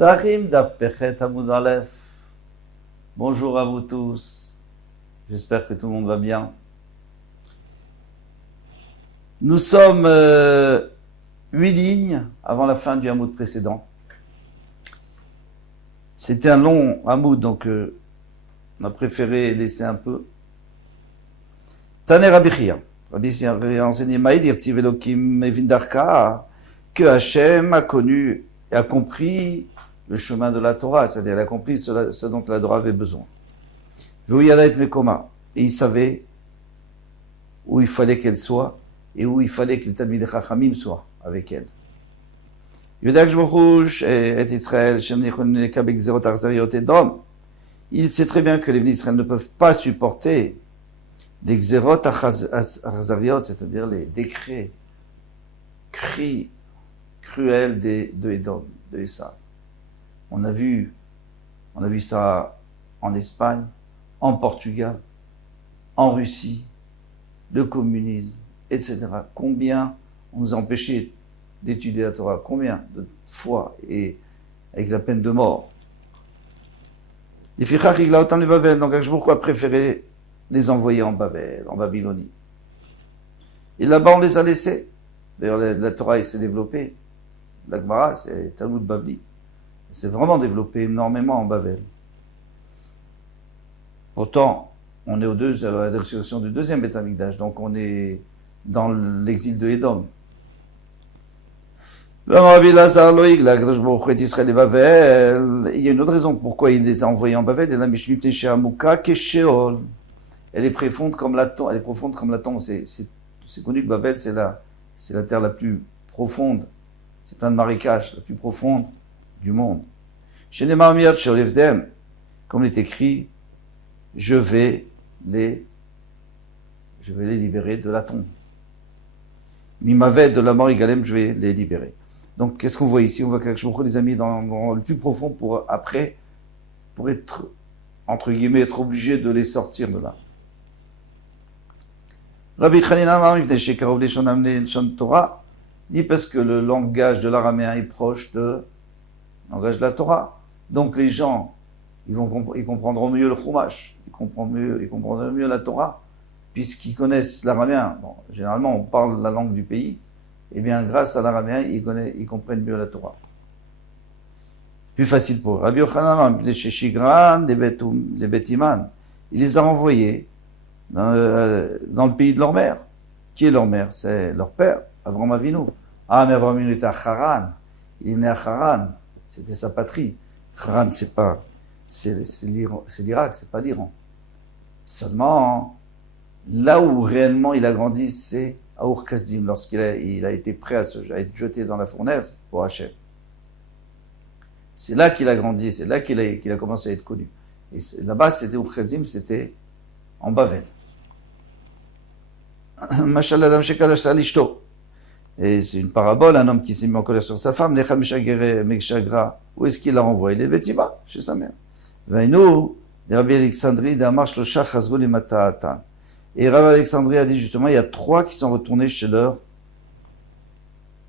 Sahim Daf Pechet Hamoud Aleph. Bonjour à vous tous. J'espère que tout le monde va bien. Nous sommes 8 lignes avant la fin du Hamoud précédent. C'était un long Hamoud, donc on a préféré laisser un peu. Taner Rabbi Chia. Rabbi Chia avait enseigné Maïdir Tivelokim Evindarka, que Hachem a connu et a compris le chemin de la Torah, c'est-à-dire il a compris ce dont la Torah avait besoin. Et il savait où il fallait qu'elle soit et où il fallait que le Talmid Chachamim soit avec elle. Il sait très bien que les bénis d'Israël ne peuvent pas supporter les Xerot Achazariot, c'est-à-dire les décrets, cris cruels de Edom, de Esav. On a vu ça en Espagne, en Portugal, en Russie, le communisme, etc. Combien on nous a empêchés d'étudier la Torah, combien de fois, et avec la peine de mort. Donc Akshbourg a préféré les envoyer en Babel, en Babylonie. Et là-bas, on les a laissés. D'ailleurs, la Torah s'est développée. La Gemara, c'est Talmud Babli. C'est vraiment développé énormément en Babel. Pourtant, on est à la destruction du deuxième Beth Amikdash, donc on est dans l'exil de Édom. Il y a une autre raison pourquoi il les a envoyés en Babel. Elle est profonde comme la tombe. C'est connu que Babel, c'est la terre la plus profonde. C'est plein de marécages, la plus profonde du monde. Comme il est écrit, je vais les libérer de la tombe. Mimavet de la mort, Igalem, je vais les libérer. Donc, qu'est-ce qu'on voit ici? On voit qu'Akshbourg les a mis dans le plus profond pour être, entre guillemets, être obligé de les sortir de là. Rabbi Chanina Torah dit parce que le langage de l'araméen est proche du langage de la Torah. Donc les gens, ils comprendront mieux le Chumash, ils comprendront mieux la Torah, puisqu'ils connaissent l'araméen. Bon, généralement, on parle la langue du pays, et bien grâce à l'araméen, ils comprennent mieux la Torah. Plus facile pour eux. Rabbi Yochanan, chez Shigran, les Betiman, il les a renvoyés dans le pays de leur mère. Qui est leur mère? C'est leur père, Avraham Avinu. Ah, mais Avraham Avinu était à Haran. Il est né à Haran. C'était sa patrie. Haran, c'est l'Irak, c'est pas l'Iran. Seulement, là où réellement il a grandi, c'est à Ur-Kasdim, lorsqu'il a été prêt à être jeté dans la fournaise pour Hachem. C'est là qu'il a grandi, c'est là qu'il a commencé à être connu. Et là-bas, c'était Ur-Kasdim, c'était en Bavel. Et c'est une parabole, un homme qui s'est mis en colère sur sa femme, où est-ce qu'il l'a renvoyé? Il est Betiba, chez sa mère. Et Rabbi Alexandrie a dit justement, il y a 3 qui sont retournés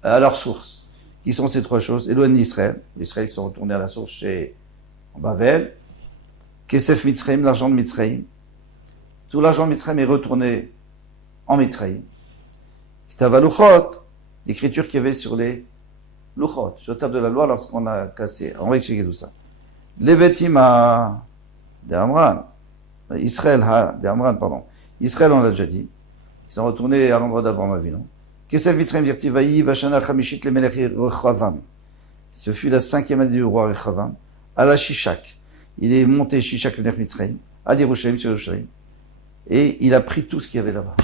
à leur source. Qui sont ces 3 choses? Éloigne d'Israël. Les Israéliens qui sont retournés à la source en Bavel. Kesef Mitzrayim, l'argent de Mitzrayim. Tout l'argent de Mitzrayim est retourné en Mitzrayim. Kitav Luchot, l'écriture qu'il y avait sur les Luchot, sur la table de la loi lorsqu'on a cassé. On va expliquer tout ça. Les Betima de Amran, Israël, on l'a déjà dit. Ils sont retournés à l'endroit d'Avraham Avinu. Kesef Mitzrayim Virtivayi, Bashana Chamishit le Melech Rechavam. Ce fut la 5e année du roi Rechavam. À la Shishak. Il est monté Shishak le Melech Mitzrayim, à Yerushalayim, sur Yerushalayim. Et il a pris tout ce qu'il y avait là-bas.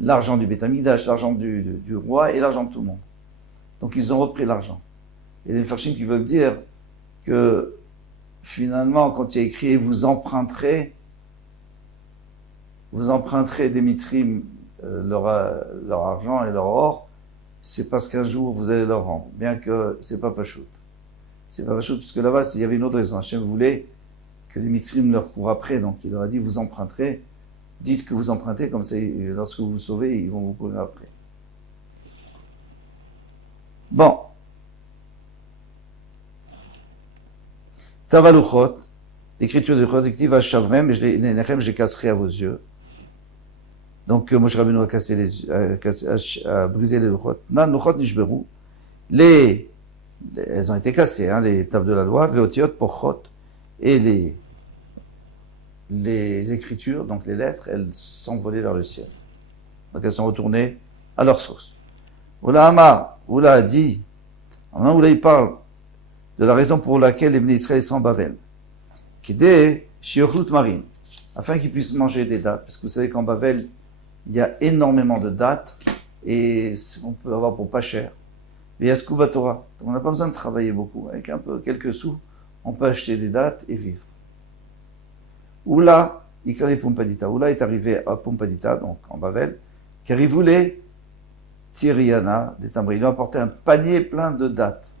L'argent du Beth Amikdash, l'argent du roi et l'argent de tout le monde. Donc ils ont repris l'argent. Il y a des farshim qui veulent dire que finalement, quand il y a écrit vous emprunterez des mitzrim leur argent et leur or, c'est parce qu'un jour vous allez leur rendre, bien que c'est pas pachout. C'est pas pachout, parce que là-bas, il y avait une autre raison. Hachem voulait que les mitzrim leur courent après, donc il leur a dit vous emprunterez. Dites que vous empruntez, comme ça, lorsque vous vous sauvez, ils vont vous courir après. Bon. Tavaluchot, l'écriture de Luchot, Ektiv Shavrem, je les casserai à vos yeux. Donc, Moshe Rabbeinu a cassé a brisé les Luchot. Nan Luchot Nishberu. Elles ont été cassées, hein, les tables de la loi, Veotiot Pochot, et les écritures, donc les lettres, elles s'envolaient vers le ciel. Donc elles sont retournées à leur source. Oula Amar, Oula a dit, Oula il parle de la raison pour laquelle les bénis Israël sont en Bavel. Kidé, Shiochlut Marim, afin qu'ils puissent manger des dattes, parce que vous savez qu'en Bavel, il y a énormément de dattes, et on peut avoir pour pas cher. Mais il y a Scuba Torah. Donc on n'a pas besoin de travailler beaucoup. Avec quelques sous, on peut acheter des dattes et vivre. Oula, Iklali Pumpadita. Oula est arrivé à Pumpadita, donc en Bavel, car il voulait Tiriana, des tambris. Il lui a apporté un panier plein de dattes.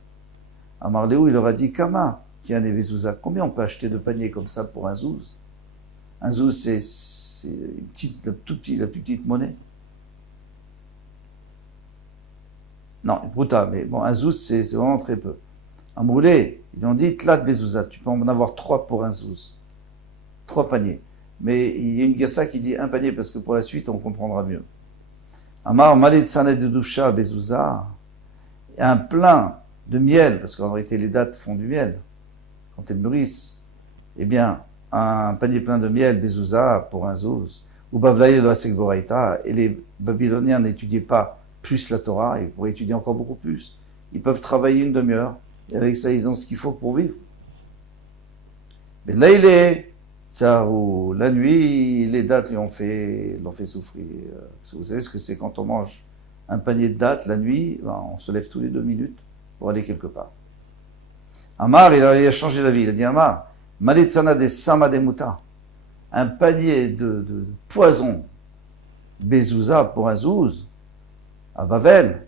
À Marléou, il leur a dit, Kama, qui a un Evezouza. Combien on peut acheter de paniers comme ça pour un zouz? Un zouz, c'est la plus petite monnaie. Non, Bruta, mais bon, un zouz, c'est vraiment très peu. Un brûlé, ils lui ont dit, Tlat Bezouza, tu peux en avoir 3 pour un zouz. 3 paniers. Mais il y a une gassa qui dit un panier, parce que pour la suite, on comprendra mieux. Amar, Malid Sanet de Doucha, Bezouza, un plein de miel, parce qu'en vérité, les dattes font du miel, quand elles mûrissent. Eh bien, un panier plein de miel, Bezouza, pour un zouz. Ou Bavlaï, le Asek Boraïta, et les Babyloniens n'étudiaient pas plus la Torah, ils pourraient étudier encore beaucoup plus. Ils peuvent travailler une demi-heure, et avec ça, ils ont ce qu'il faut pour vivre. Mais là, il est tsarou. La nuit, les dattes l'ont fait souffrir. Vous savez ce que c'est quand on mange un panier de dattes la nuit, ben, on se lève tous les 2 minutes pour aller quelque part. Amar, il a changé d'avis. Il a dit, Amar, Malitsana des Samademuta, un panier de poison, Bezouza pour un zouz, à Bavel,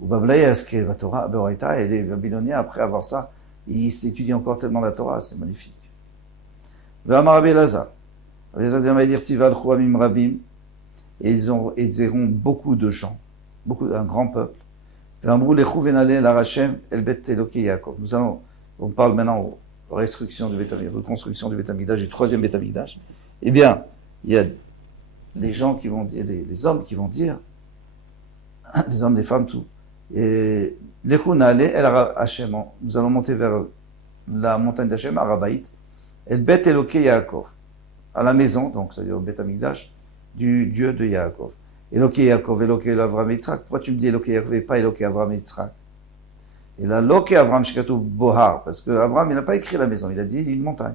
ou Bablaïs, qui est la Torah, Beoraïta, et les Babyloniens, après avoir ça, ils étudient encore tellement la Torah, c'est magnifique. Ve'amar Rabbi Elazar. Rabbi Elazar va dire, Tival Chouamim Rabim, et ils auront beaucoup de gens, un grand peuple. Ve'amrou lechou venale l'arachem el bet Eloke Yaakov. On parle maintenant de reconstruction du Beth Amikdash, du 3e Beth Amikdash. Eh bien, il y a les gens qui vont dire, les hommes qui vont dire, des hommes, des femmes, tout. Et nous allons monter vers la montagne d'Hachem, Arabaït, et le Bet Eloke Yaakov, à la maison, donc c'est-à-dire au Bet Amikdash, du Dieu de Yaakov. Eloke Yaakov, Eloke Avram Yitzhak. Pourquoi tu me dis Eloke Yaakov et pas Eloke Avram Yitzhak? Et là, Eloke Avram Shikatou Bohar, parce que Avram, il n'a pas écrit la maison, il a dit une montagne.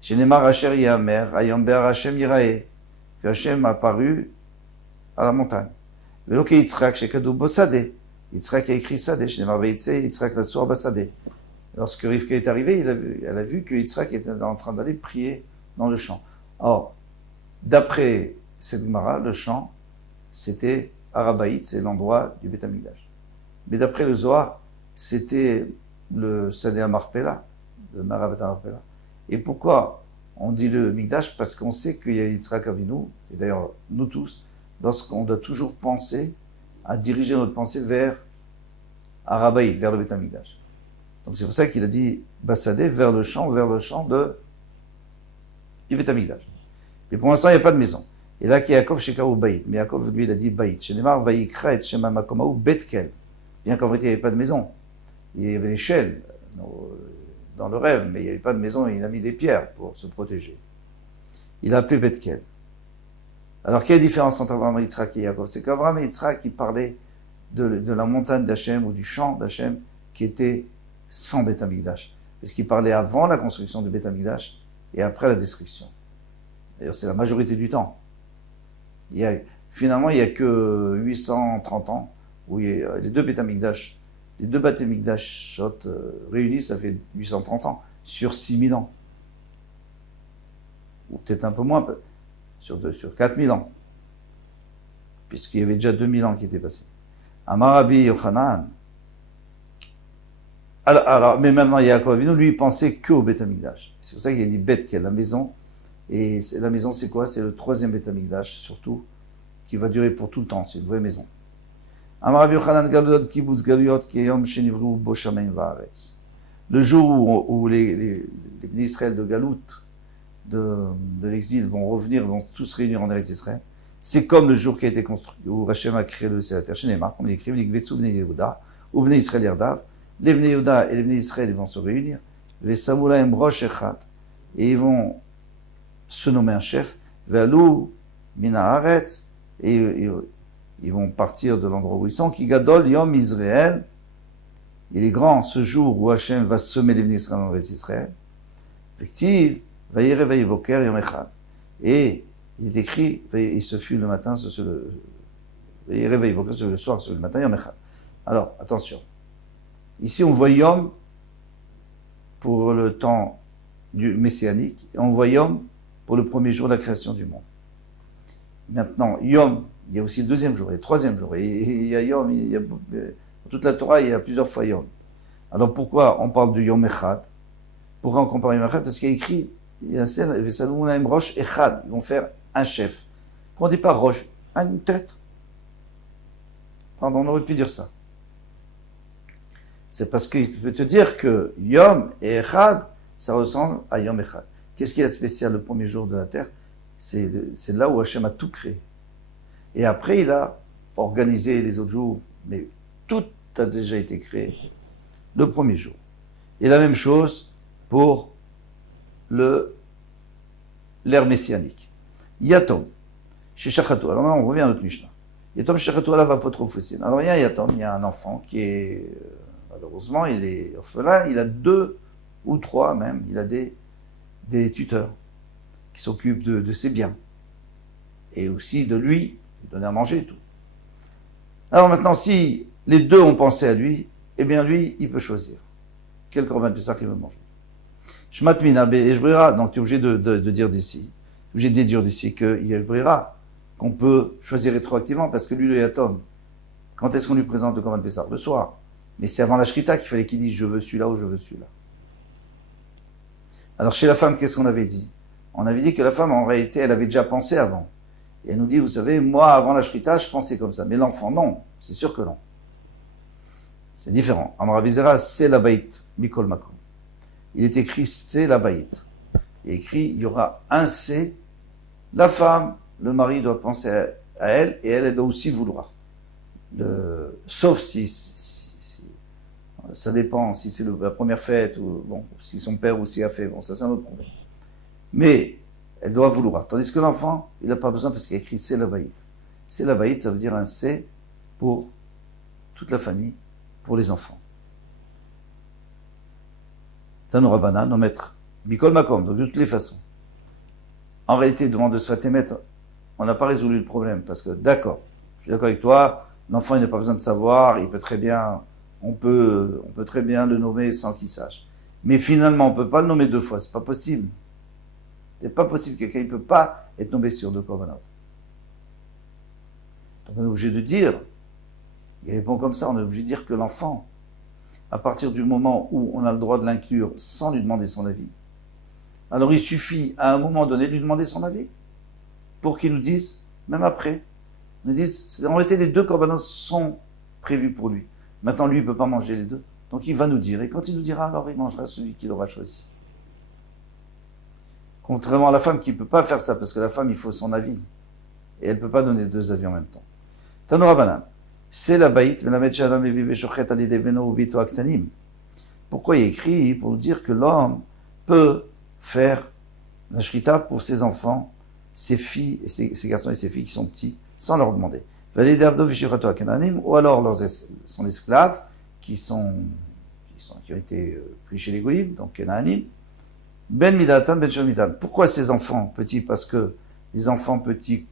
Shenemar Asher Yamer, Ayom Be'ar Hashem Yirae, que Hashem a apparu à la montagne. Eloke Yitzhak Shikatou Bosade. Yitzhak a écrit Sadeh, Shenemar Veitse, Yitzhak la sour Basadeh. Lorsque Rivka est arrivée, elle a vu que Yitzhak était en train d'aller prier dans le champ. Or, d'après cette Gemara, le champ, c'était Arabaït, c'est l'endroit du Beth Amikdash. Mais d'après le Zohar, c'était le Sadeh Marpella, de Marabat Marpella. Et pourquoi on dit le Mikdash? Parce qu'on sait qu'il y a Yitzhak Avinu, et d'ailleurs nous tous, lorsqu'on doit toujours penser à diriger notre pensée vers Arabaït, vers le Beth Amikdash. Donc c'est pour ça qu'il a dit Bassadeh vers le champ du Beth Amikdash. Mais pour l'instant, il n'y a pas de maison. Et là, qui est Yaakov Shekaou Baït. Mais Yaakov, lui, il a dit Baït. Shenemar Vayikra et Shema Makomaou Betkel. Bien qu'en vérité, il n'y avait pas de maison. Il y avait l'échelle dans le rêve, mais il n'y avait pas de maison et il a mis des pierres pour se protéger. Il a appelé Betkel. Alors, quelle est la différence entre Abraham, Yitzhak et Yaakov? C'est qu'Abraham et Yitzhak, ils parlaient de la montagne d'Hachem ou du champ d'Hachem qui était sans Beth Amikdash. Parce qu'ils parlaient avant la construction du Beth Amikdash et après la destruction. D'ailleurs, c'est la majorité du temps. Finalement, il n'y a que 830 ans où les deux Beth Amikdash, les deux Beth Amikdash réunis, ça fait 830 ans, sur 6000 ans. Ou peut-être un peu moins, sur 4000 ans. Puisqu'il y avait déjà 2000 ans qui étaient passés. Amarabi Yochanan. Alors, mais maintenant, Yaakov Avinu, lui, il pensait qu'au Beth Amikdash. C'est pour ça qu'il a dit Beth, qui est la maison. Et la maison, c'est quoi? C'est le 3e Beth Amikdash, surtout, qui va durer pour tout le temps. C'est une vraie maison. Amar Rabbi Yochanan Galuyot Kibbutz Galuyot Kiyom Shenivru Bo Shamayim Va'aretz. Le jour où les Israël de Galout, de l'exil, vont revenir, vont tous se réunir en Eretz Israël, c'est comme le jour qui a été construit, où Hachem a créé le ciel et la terre. Chez Neymar, comme il écrit, Nikvetsu Bnei Yehuda, ou Bnei Israël Yardav, les Bnei Yehuda et les Bnei Israël vont se réunir, Vesamulaim Rosh Echad, et ils vont se nommer un chef, Ve'alou Mina Haaretz, et ils vont partir de l'endroit où ils sont, Ki Gadol Yom Israël, il est grand ce jour où Hachem va semer les Bnei Israël en Eretz Israël, effectivement, Vayere Vayiboker Yom Echad, et il est écrit, et ce fut le matin, Vayere Vayiboker, ce fut le soir, ce fut le matin, Yom Echad. Alors, attention, ici on voit Yom pour le temps du messianique, et on voit Yom pour le premier jour de la création du monde. Maintenant, Yom, il y a aussi le deuxième jour, et le troisième jour, et il y a Yom, dans toute la Torah, il y a plusieurs fois Yom. Alors pourquoi on parle de Yom Echad? Pourquoi on compare Yom Echad? Parce qu'il y a écrit, il y a un Rosh Echad, ils vont faire un chef. Pourquoi on ne dit pas Rosh? Une tête. Pardon, on aurait pu dire ça. C'est parce qu'il veut te dire que Yom et Echad, ça ressemble à Yom Echad. Qu'est-ce qui est spécial le premier jour de la terre? C'est là où Hachem a tout créé. Et après, il a organisé les autres jours, mais tout a déjà été créé le premier jour. Et la même chose pour l'ère messianique. Yatom, chez Shachatou. Alors là, on revient à notre Mishnah. Yatom, chez Shachatou, là, va pas trop fousser. Alors il y a Yatom, il y a un enfant qui est, malheureusement, il est orphelin, il a 2 ou 3 même, il a des tuteurs qui s'occupent de ses biens. Et aussi de lui, lui donner à manger et tout. Alors maintenant, si les 2 ont pensé à lui, eh bien lui, il peut choisir. Quel corban Pessah qu'il veut manger. Shmatmina be'eshbrira, donc tu es obligé de dire d'ici, obligé de déduire d'ici qu'il y a Eshbrira, qu'on peut choisir rétroactivement, parce que lui, le Yatom, quand est-ce qu'on lui présente le corban Pessah? Le soir. Mais c'est avant la Shrita qu'il fallait qu'il dise je veux celui-là ou je veux celui-là. Alors chez la femme, qu'est-ce qu'on avait dit? On avait dit que la femme, en réalité, elle avait déjà pensé avant. Et elle nous dit, vous savez, moi, avant la Shrita, je pensais comme ça. Mais l'enfant, non. C'est sûr que non. C'est différent. Amar Bizera, c'est la baït, Mikol Makom. Il est écrit, c'est la baït. Il est écrit, il y aura un c'est. La femme, le mari doit penser à elle, et elle doit aussi vouloir. Sauf si ça dépend, si c'est la première fête, ou bon, si son père aussi a fait, bon, ça c'est un autre problème. Mais, elle doit vouloir. Tandis que l'enfant, il n'a pas besoin parce qu'il y a écrit c'est la baït. C'est la baït, ça veut dire un c'est pour toute la famille, pour les enfants. Tano Rabbanan, nos maîtres. Bikol Makom, donc de toutes les façons. En réalité, demande de se faire émettre, on n'a pas résolu le problème, parce que d'accord, je suis d'accord avec toi, l'enfant il n'a pas besoin de savoir, il peut très bien, on peut très bien le nommer sans qu'il sache. Mais finalement, on ne peut pas le nommer 2 fois, c'est pas possible. C'est pas possible, quelqu'un ne peut pas être nommé sur 2 korbanot. Donc on est obligé de dire, il répond comme ça, on est obligé de dire que l'enfant, à partir du moment où on a le droit de l'inclure sans lui demander son avis, alors il suffit à un moment donné de lui demander son avis, pour qu'il nous dise, même après, nous dise, en réalité les 2 korbanot sont prévus pour lui. Maintenant lui il ne peut pas manger les 2, donc il va nous dire, et quand il nous dira, alors il mangera celui qu'il aura choisi. Contrairement à la femme qui ne peut pas faire ça, parce que la femme, il faut son avis. Et elle ne peut pas donner 2 avis en même temps. Tano Rabbanan, c'est la baït, mais la metchadam et vive shochet alide beno ubito aktanim. Pourquoi il est écrit? Pour dire que l'homme peut faire la shrita pour ses enfants, ses filles, et ses garçons et ses filles qui sont petits, sans leur demander. Ou alors son esclave, qui ont été pris chez les goïms, donc Kenanim, Ben Midatan, Ben Shemitan. Pourquoi ces enfants petits? Parce que les enfants petits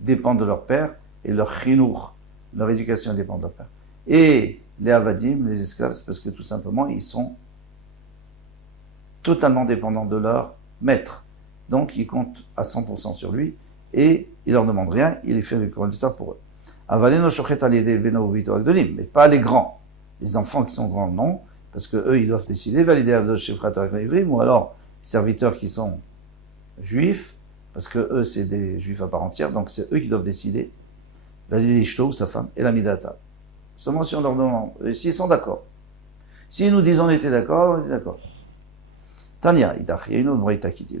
dépendent de leur père, et leur chinour, leur éducation dépend de leur père. Et les avadim, les esclaves, c'est parce que tout simplement, ils sont totalement dépendants de leur maître. Donc, ils comptent à 100% sur lui, et il leur demande rien, il les fait le Coran ça pour eux. Avaleno shochet alide beno ubito agdolim, mais pas les grands. Les enfants qui sont grands, non, parce que eux, ils doivent décider, valider Avdos Shefrat Agnaivrim, ou alors les serviteurs qui sont juifs, parce que eux, c'est des juifs à part entière, donc c'est eux qui doivent décider, valider Ishto ou sa femme, et la Midata. Seulement si on leur demande, s'ils sont d'accord. Si nous disons on était d'accord, on était d'accord. Tania, il y a une autre braïta qui dit,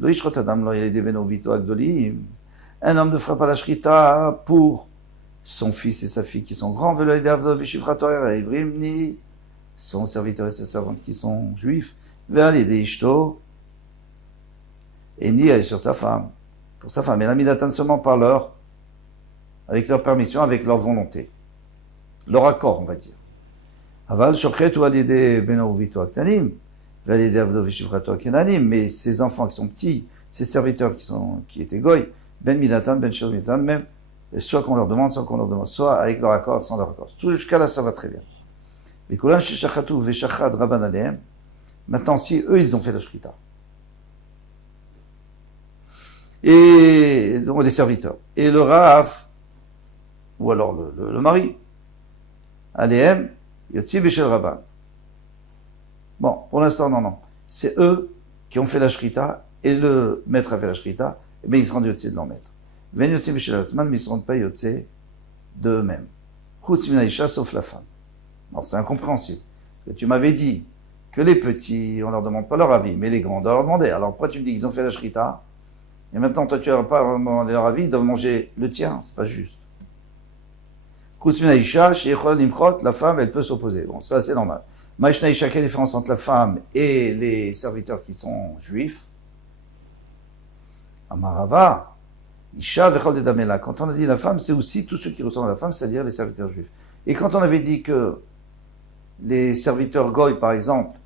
un homme ne fera pas la shrita pour son fils et sa fille qui sont grands, ni son serviteur et sa servante qui sont juifs, et ni sur sa femme, pour sa femme. Et la midatan seulement par leur, avec leur permission, avec leur volonté. Leur accord, on va dire. Aval shochet ou alidé beno vito aktanim, validé avdo vishivrato kenanim, mais ces enfants qui sont petits, ces serviteurs qui étaient goy, ben midatan, ben shel midatan, même, soit qu'on leur demande, soit qu'on leur demande, soit avec leur accord, sans leur accord. Tout jusqu'à là, ça va très bien. Vikulan sheshachatu veshachad rabban alehem. Maintenant, si eux, ils ont fait la shrita. Et, donc, les serviteurs. Et le Rav, ou alors le mari, alehem, yotzi beshel rabban. Bon, pour l'instant, non. C'est eux qui ont fait la shrita, et le maître a fait la shrita, et bien, ils se rendent yotzi de leur maître. Ven yotzi beshel atzman, mais ils ne se rendent pas yotzi d'eux-mêmes. Chutz min haisha, sauf la femme. Alors, c'est incompréhensible. Tu m'avais dit que les petits, on leur demande pas leur avis, mais les grands, on doit leur demander. Alors, pourquoi tu me dis qu'ils ont fait la shrita, et maintenant, toi, tu n'as pas demandé leur avis, ils doivent manger le tien, c'est pas juste. Chutz min haisha, sheyechol nimchot, la femme, elle peut s'opposer. Bon, ça, c'est normal. Ma'ishna haisha, quelle différence entre la femme et les serviteurs qui sont juifs? Amarava, isha vechol dedamela. Quand on a dit la femme, c'est aussi tous ceux qui ressemblent à la femme, c'est-à-dire les serviteurs juifs. Et quand on avait dit que les serviteurs goy, par exemple,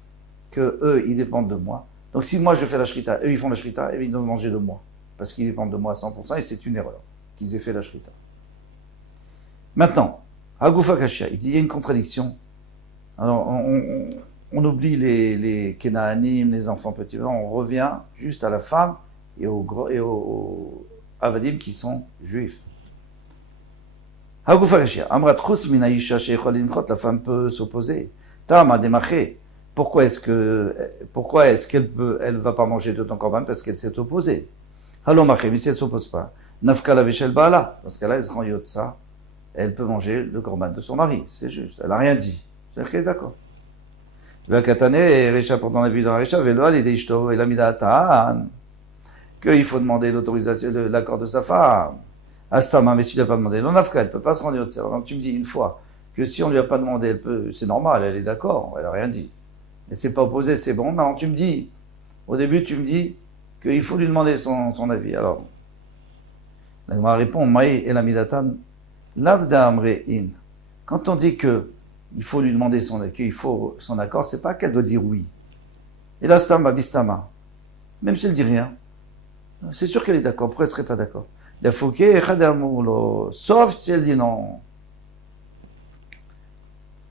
que eux, ils dépendent de moi. Donc si moi je fais la shrita, eux ils font la shrita, et ils doivent manger de moi. Parce qu'ils dépendent de moi à 100%, et c'est une erreur qu'ils aient fait la shrita. Maintenant, Hagufa Kashia, il dit, il y a une contradiction. Alors, on oublie les Kenaanim, les enfants petits, on revient juste à la femme et aux Avadim qui sont juifs. Hagufa Kashia, Amrat Chus min haisha sheyechol limchot, la femme peut s'opposer. Tama demaché. Pourquoi est-ce qu'elle va pas manger de ton korban? Parce qu'elle s'est opposée. Halo maché, mais si elle s'oppose pas. Nafkala beshel baala. Parce qu'elle se rend yotza. Elle peut manger le korban de son mari. C'est juste. Elle a rien dit. C'est-à-dire qu'elle est d'accord. Vakatane et Recha, pourtant on a vu dans la Recha, Veloal et Deishto et l'Amida Ta'an, qu'il faut demander l'autorisation, l'accord de sa femme. Astama, mais si tu lui as pas demandé, l'onafka, elle peut pas se rendre yotza. Donc tu me dis une fois que si on lui a pas demandé, elle peut, c'est normal, elle est d'accord, elle a rien dit. Elle s'est pas opposée, c'est bon. Maintenant, tu me dis, au début, tu me dis qu'il faut lui demander son avis. Alors, la Gemara répond, Maï et la Midatan, lavda amre'in. Quand on dit que il faut lui demander qu'il faut son accord, c'est pas qu'elle doit dire oui. Et là, stama, bistama. Même si elle dit rien. C'est sûr qu'elle est d'accord. Pourquoi elle serait pas d'accord? La fouké, sauf si elle dit non.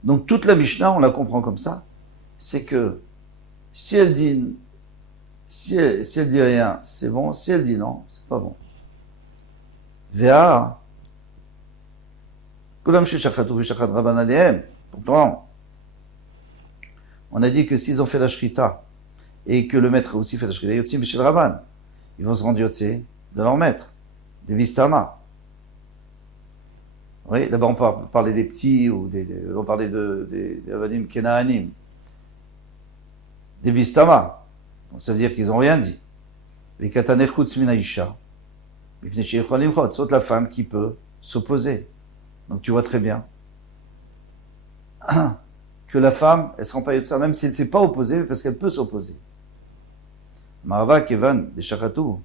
Donc, toute la Mishnah, on la comprend comme ça. C'est que si elle dit rien, c'est bon. Si elle dit non, c'est pas bon. Vea, kulam sheshachatu veshachat rabban alehem. Pourtant, on a dit que s'ils ont fait la shrita et que le maître a aussi fait la shrita, yotzim b'shel rabban, ils vont se rendre yotzé de leur maître, des bistama. Oui, d'abord on parlait des petits ou on parlait des avadim kenaanim. Des bistama. Donc ça veut dire qu'ils n'ont rien dit. Les katane chutz min haisha. Sauf la femme qui peut s'opposer. Donc tu vois très bien que la femme, elle se rend pas yotza, même si elle ne s'est pas opposée, parce qu'elle peut s'opposer. Marava kevan des shakatou.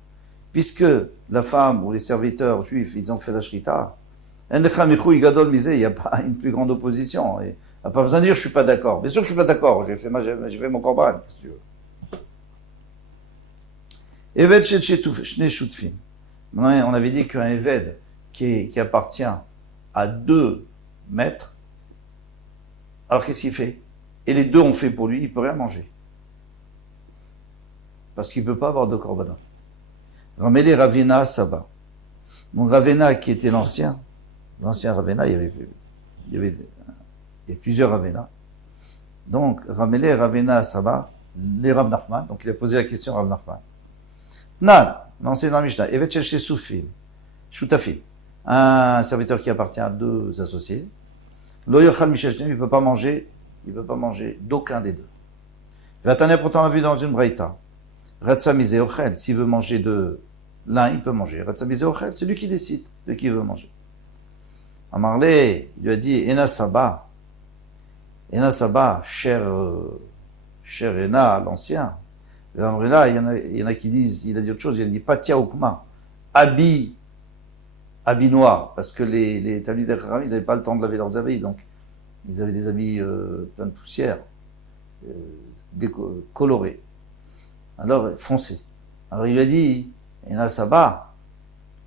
Puisque la femme ou les serviteurs juifs, ils ont fait la shrita, il n'y a pas une plus grande opposition. Il n'y a pas besoin de dire je suis pas d'accord. Bien sûr que je suis pas d'accord, j'ai fait mon korban, qu'est-ce que tu veux. Eved shne shutfin. Maintenant, on avait dit qu'un Eved qui appartient à 2 maîtres, alors qu'est-ce qu'il fait? Et les 2 ont fait pour lui, il peut rien manger. Parce qu'il peut pas avoir 2 korbanot. Ramele Ravina Saba. Donc Ravena qui était l'ancien Ravena, il y avait plusieurs Ravena. Donc Ramele Ravena Saba, les Rav Nachman, donc il a posé la question à Rav Nachman. Nan, l'ancien dans la Mishnah, Evet Shel Soufim, Shutafim, un serviteur qui appartient à 2 associés. Lo yochal mishashnem, il ne peut pas manger il ne peut pas manger d'aucun des deux. Vatana, pourtant, on l'a vu dans une braïta. Ratsa mise ochel, s'il veut manger de l'un, il peut manger. Ratsa mise ochel, c'est lui qui décide de qui il veut manger. Amarlé, il lui a dit, Ena Saba, cher Ena, l'ancien. Là, il y en a qui disent, il a dit autre chose, il a dit Patia Ukma, habit noir, parce que les établis d'Akhram, ils n'avaient pas le temps de laver leurs habits, donc ils avaient des habits pleins de poussière, colorés, alors foncés. Alors il lui a dit, Ena Saba,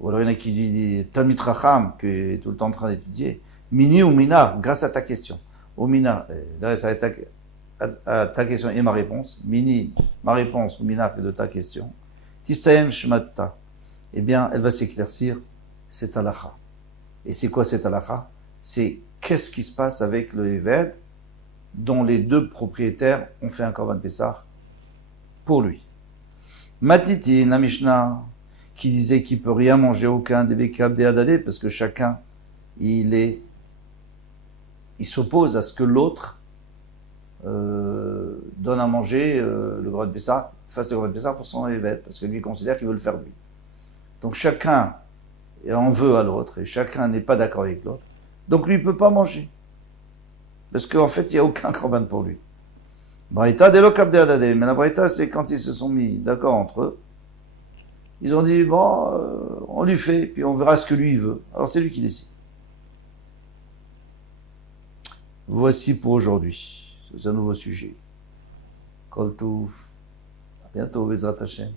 ou alors il y en a qui lui dit Talmid Racham, qui est tout le temps en train d'étudier, Mini ou Minar, grâce à ta question. Au Minar, ça va être à ta question et ma réponse. Mini, ma réponse, ou Minar, de ta question. Tistayem Shmatta. Eh bien, elle va s'éclaircir, c'est halakha. Et c'est quoi cette halakha? C'est qu'est-ce qui se passe avec le Eved, dont les deux propriétaires ont fait un Korban Pessah pour lui. Matiti, la Mishnah, qui disait qu'il peut rien manger, aucun des Bekab des Hadadé, parce que chacun, il s'oppose à ce que l'autre donne à manger le Korban Pessah, fasse le Korban Pessah pour son Eved, parce que lui il considère qu'il veut le faire lui. Donc chacun en veut à l'autre, et chacun n'est pas d'accord avec l'autre. Donc lui il ne peut pas manger. Parce qu'en fait, il n'y a aucun Korban pour lui. Braïta de l'Okab de Hadadé. Mais la Braïta, c'est quand ils se sont mis d'accord entre eux. Ils ont dit, bon, on lui fait, puis on verra ce que lui il veut. Alors c'est lui qui décide. Voici pour aujourd'hui. C'est un nouveau sujet. Kol Touf. À bientôt, Bezrat Hashem.